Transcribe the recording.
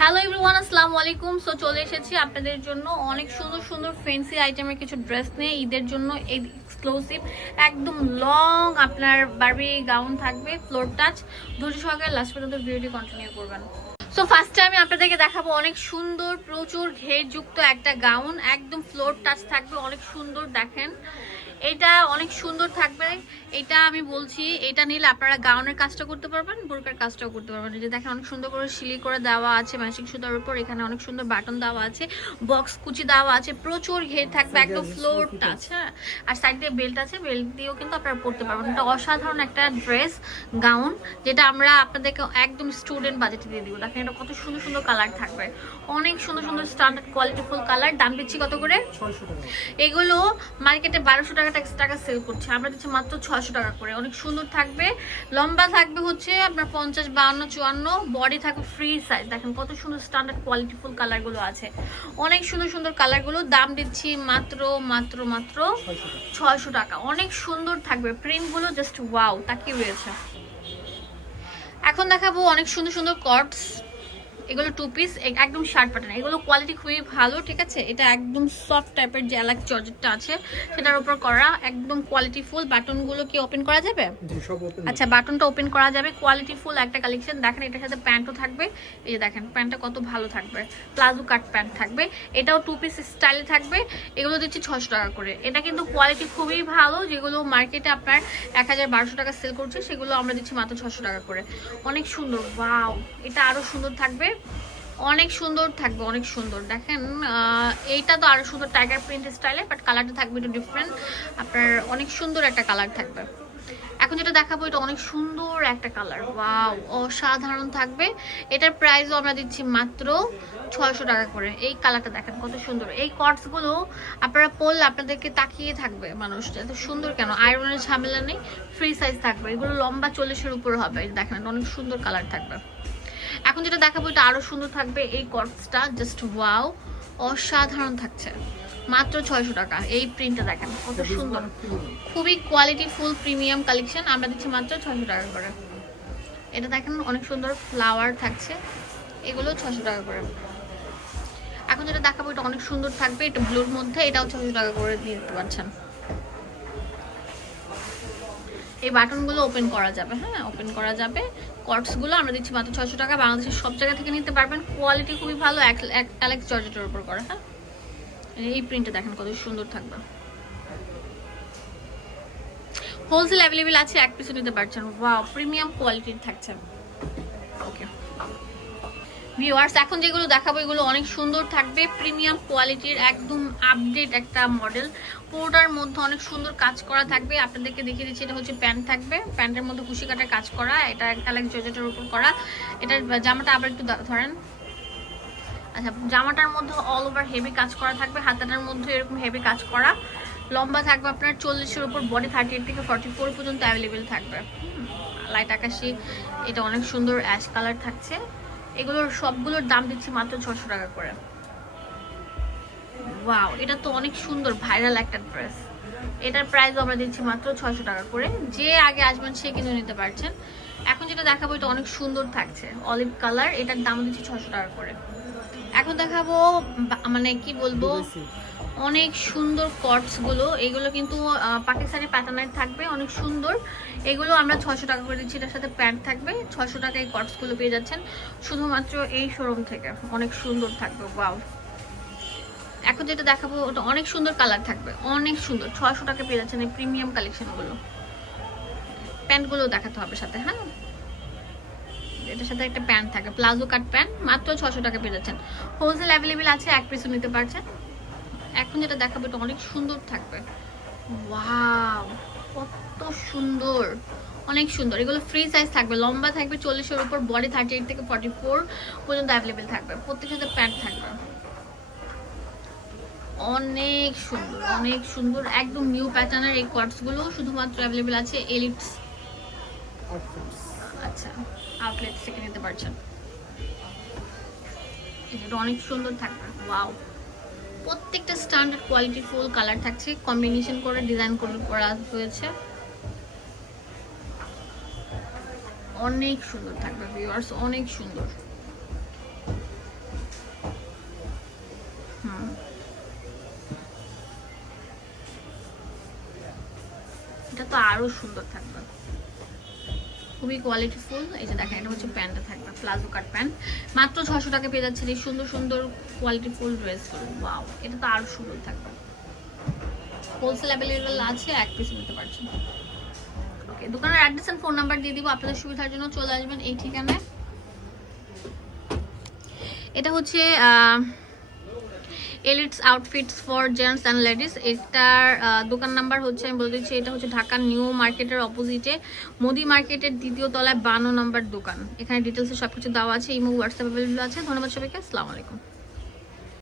Hello everyone আসসালামু আলাইকুম so চলে এসেছি আপনাদের জন্য অনেক সুন্দর সুন্দর ফ্যান্সি আইটেমের কিছু ড্রেস নিয়ে। ঈদের জন্য এই এক্সক্লুসিভ একদম লং আপনার বারবি গাউন থাকবে ফ্লোর টাচ ধৈর্য সহকারে লাস্ট পর্যন্ত ভিডিওটি কন্টিনিউ করবেন। সো ফার্স্টে আমি আপনাদেরকে দেখাবো অনেক সুন্দর, প্রচুর ঘেরযুক্ত একটা গাউন একদম ফ্লোর টাচ থাকবে, অনেক সুন্দর দেখেন। এটা অনেক সুন্দর থাকবে। এটা আমি বলছি এটা নিলে আপনারা গাউনের কাজটা করতে পারবেন বোরকার কাজটাও করতে পারবেন। যে দেখেন অনেক সুন্দর করে সিলি করে দেওয়া আছে ম্যাচিং সুতার উপর। এখানে অনেক সুন্দর বাটন দেওয়া আছে বক্স কুচি দেওয়া আছে প্রচুর ঘের থাকবে একদম ফ্লোর আছে হ্যাঁ? আর সাইড দিয়ে বেল্ট আছে বেল্ট দিয়েও কিন্তু আপনারা পরতে পারবেন। এটা অসাধারণ একটা ড্রেস গাউন যেটা আমরা আপনাদেরকে একদম স্টুডেন্ট বাজেটে দিয়ে দিব। দেখেন এটা কত সুন্দর সুন্দর কালার থাকবে। অনেক সুন্দর সুন্দর স্ট্যান্ডার্ড কোয়ালিটিফুল কালার দাম দিচ্ছি কত করে? এগুলো মার্কেটে বারোশো টাকা টাকা সেল করছে। আমরা দিচ্ছি মাত্র ছশো টাকা করে। অনেক সুন্দর থাকবে। লম্বা থাকবে হচ্ছে আপনার পঞ্চাশ, বাউন্ন, চুয়ান্ন। বডি থাকবে ফ্রি সাইজ দেখেন কত সুন্দর স্ট্যান্ডার্ড কোয়ালিটিফুল কালারগুলো আছে। অনেক সুন্দর সুন্দর কালারগুলো দাম দিচ্ছি মাত্র মাত্র মাত্র ছয়শো টাকা। অনেক সুন্দর থাকবে। প্রিন্টগুলো জাস্ট ওয়াও তাকিয়ে রয়েছে। এখন দেখাবো অনেক সুন্দর সুন্দর কটস এগুলো টু পিস একদম শার্ট প্যাটার্ন এগুলো কোয়ালিটি খুবই ভালো ঠিক আছে? এটা একদম সফট টাইপের যে এলাক জর্জেটটা আছে সেটার উপর করা একদম কোয়ালিটি ফুল বাটনগুলো কি ওপেন করা যাবে? আচ্ছা বাটনটা ওপেন করা যাবে। কোয়ালিটি ফুল একটা কালেকশন দেখেন এটার সাথে প্যান্টও থাকবে। এই যে দেখেন প্যান্টটা কত ভালো থাকবে। প্লাজো কাট প্যান্ট থাকবে। এটাও টু পিস স্টাইলে থাকবে। এগুলো দিচ্ছি ছশো টাকা করে। এটা কিন্তু কোয়ালিটি খুবই ভালো। যেগুলো মার্কেটে আপনার এক হাজার বারোশো টাকা সেল করছে সেগুলো আমরা দিচ্ছি মাত্র ছশো টাকা করে। অনেক সুন্দর। ওয়াও এটা আরও সুন্দর থাকবে। অনেক সুন্দর থাকবে, অনেক সুন্দর। দেখেন এইটা তো আরও সুন্দর টাইগার প্রিন্ট স্টাইলে বাট কালারটা থাকবে একটু ডিফারেন্ট আপনার অনেক সুন্দর একটা কালার থাকবে। এখন যেটা দেখাবো, এটা অনেক সুন্দর একটা কালার ওয়াও অসাধারণ থাকবে। এটার প্রাইসও আমরা দিচ্ছি মাত্র ছয়শো টাকা করে। এই কালারটা দেখেন, কত সুন্দর। এই কটসগুলো আপনারা পরলে আপনাদেরকে তাকিয়ে থাকবে মানুষ এত সুন্দর কেন? আয়রনের ঝামেলা নেই ফ্রি সাইজ থাকবে। এগুলো লম্বা চল্লিশের উপর হবে। দেখেন, অনেক সুন্দর কালার থাকবে। এখন যেটা দেখাবো এটা আরও সুন্দর থাকবে। এই কটসটা জাস্ট ওয়াও অসাধারণ থাকছে। মাত্র ছয়শো টাকা এই প্রিন্টটা দেখেন কত সুন্দর। খুবই কোয়ালিটি ফুল প্রিমিয়াম কালেকশন আমরা দিচ্ছি মাত্র ছয়শো টাকা করে। এটা দেখেন অনেক সুন্দর ফ্লাওয়ার থাকছে এগুলো ছশো টাকা করে। এখন যেটা দেখাবো এটা অনেক সুন্দর থাকবে এটা ব্লুর মধ্যে এটাও ছশো টাকা করে দিয়ে দিতে পারছেন। এই বাটনগুলো ওপেন করা যাবে হ্যাঁ ওপেন করা যাবে। কটসগুলো আমরা দিচ্ছি মাত্র ছশো টাকা। বাংলাদেশের সব জায়গা থেকে নিতে পারবেন। কোয়ালিটি খুবই ভালো অ্যালেক্স জর্জেটের উপর করা হ্যাঁ? এই প্রিন্টটা দেখেন কত সুন্দর থাকবে। হোলসেল অ্যাভেলেবেল আছে, এক পিসও নিতে পারছেন। ওয়াও প্রিমিয়াম কোয়ালিটির থাকছে। ওকে ভিউয়ার্স এখন যেগুলো দেখাবো, এগুলো অনেক সুন্দর থাকবে। প্রিমিয়াম কোয়ালিটির একদম আপডেট একটা মডেল পুরোটার মধ্যে অনেক সুন্দর কাজ করা থাকবে। আপনাদেরকে দেখিয়ে দিচ্ছি, এটা হচ্ছে প্যান্ট থাকবে। প্যান্টের মধ্যে কুশি কাটার কাজ করা। এটা অ্যালেক্স জর্জেটের উপর করা। এটার জামাটা আবার একটু ধরেন। আচ্ছা জামাটার মধ্যে অল ওভার হেভি কাজ করা থাকবে। হাতাটার মধ্যে এরকম হেভি কাজ করা। লম্বা থাকবে আপনার চল্লিশের উপর বডি থার্টি এইট থেকে ফর্টি ফোর পর্যন্ত অ্যাভেলেবেল থাকবে। লাইট আকাশি, এটা অনেক সুন্দর অ্যাশ কালার থাকছে। এগুলোর সবগুলোর দাম দিচ্ছি মাত্র ছশো টাকা করে। ওয়াও এটা তো অনেক সুন্দর ভাইরাল একটা ড্রেস এটার প্রাইস আমরা দিচ্ছি মাত্র ছশো টাকা করে। যে আগে আসবেন সে কিন্তু নিতে পারছেন। এখন যেটা দেখাবো, এটা অনেক সুন্দর থাকছে। অলিভ কালার এটার দাম দিচ্ছি ছশো টাকা করে। এখন দেখাবো মানে কি বলব? অনেক সুন্দর কটসগুলো। এগুলো কিন্তু পাকিস্তানি প্যাটার্নের থাকবে, অনেক সুন্দর। এগুলো আমরা ছশো টাকা করে দিচ্ছি, এটার সাথে প্যান্ট থাকবে। ছশো টাকায় এই কটসগুলো পেয়ে যাচ্ছেন। শুধুমাত্র এই শোরুম থেকে। অনেক সুন্দর থাকবে ওয়াও এখন যেটা দেখাবো, ওটা অনেক সুন্দর কালার থাকবে, অনেক সুন্দর। ছশো টাকা পেয়ে যাচ্ছেন এই প্রিমিয়াম কালেকশনগুলো প্যান্টগুলো দেখাতে হবে সাথে হ্যাঁ? এটার সাথে একটা প্যান্ট থাকে প্লাজো কাট প্যান্ট মাত্র ছশো টাকা পেয়ে যাচ্ছেন। হোলসেল অ্যাভেলেবেল আছে, এক পিসও নিতে পারছেন। এখন যেটা দেখাবো, এটা অনেক সুন্দর থাকবে। ওয়াও, কত সুন্দর। অনেক সুন্দর। এগুলো ফ্রি সাইজ থাকবে, লম্বা থাকবে, চল্লিশের উপর বডি থার্টি এইট থেকে ফর্টি ফোর পর্যন্ত অ্যাভেলেবেল থাকবে। প্রত্যেক সাথে প্যান্ট থাকবে। অনেক সুন্দর অনেক সুন্দর। একদম নিউ প্যাটার্নের এই কোয়ার্টসগুলো শুধুমাত্র অ্যাভেলেবেল আছে এলিপস আচ্ছা আউটলেট থেকে নিতে পারছেন। এটা অনেক সুন্দর থাকবে। ওয়াও প্রত্যেকটা স্ট্যান্ডার্ড কোয়ালিটি ফুল কালার থাকছে। কম্বিনেশন করে ডিজাইন করে, করা হয়েছে। অনেক সুন্দর থাকবে ভিউয়ার্স অনেক সুন্দর। এটা তো আরও সুন্দর থাকবে। খুবই কোয়ালিটি ফুল এই যে দেখেন, এটা হচ্ছে প্যান্টটা থাকবে, প্লাজো কাট প্যান্ট। মাত্র ছশো টাকা পেয়ে যাচ্ছেন এই সুন্দর সুন্দর কোয়ালিটি ফুল ড্রেসগুলো ওয়াও এটা তো আরও সুন্দর থাকবে। হোলসেল অ্যাভেলেবেল আছে, এক পিস নিতে পারছেন। ওকে দোকানের অ্যাড্রেস ফোন নাম্বার দিয়ে দিব, আপনাদের সুবিধার জন্য চলে আসবেন এই ঠিকানায়। এটা হচ্ছে elites outfits for gents and ladies এটার দোকান নাম্বার হচ্ছে, আমি বলে দিচ্ছি, এটা হচ্ছে ঢাকার নিউ মার্কেটের অপোজিটে মোদি মার্কেটের দ্বিতীয় তলায় বান্ন নম্বর দোকান। এখানে ডিটেলসে সব কিছু দেওয়া আছে, ইমো হোয়াটসঅ্যাপ অ্যাভেলেবল আছে। ধন্যবাদ সবাইকে, আসসালামু আলাইকুম।